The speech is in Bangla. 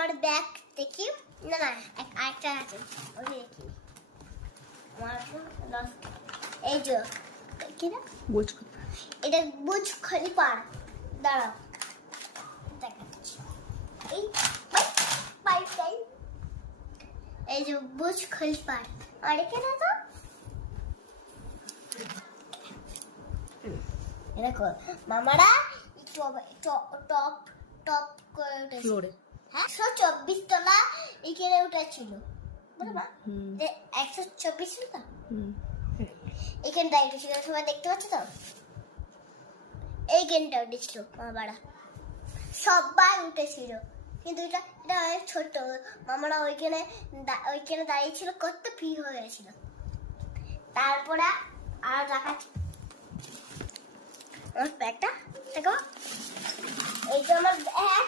আমার ব্যাগ দেখি, না না আরেকটা আছে ওই দেখি আমার এই যে কি না বুঝ এটা বুর্জ খলিফা। দাঁড়াও দেখাচ্ছি, এই পাইপ এই যে বুর্জ খলিফা। আর এখানে তো দেখো মামারা টপ টপ করে উঠেছে। ফ্লোরে হ্যাঁ 124 তলা এখানে উঠেছিল, বুঝলা? 124 তলা এখানে দাঁড়িয়ে ছিল, সবাই দেখতে পাচ্ছ তো? এই গেমটা উঠেছিল মামারা, সবাই উঠেছিল, কিন্তু এটা এটা অনেক ছোট। মামারা ওইখানে দাঁড়িয়ে ছিল, কত ভিড় হয়ে গেছিল। তারপরে আর দেখাচ্ছি আমার ব্যাগটা, দেখো এই যে আমার ব্যাগ।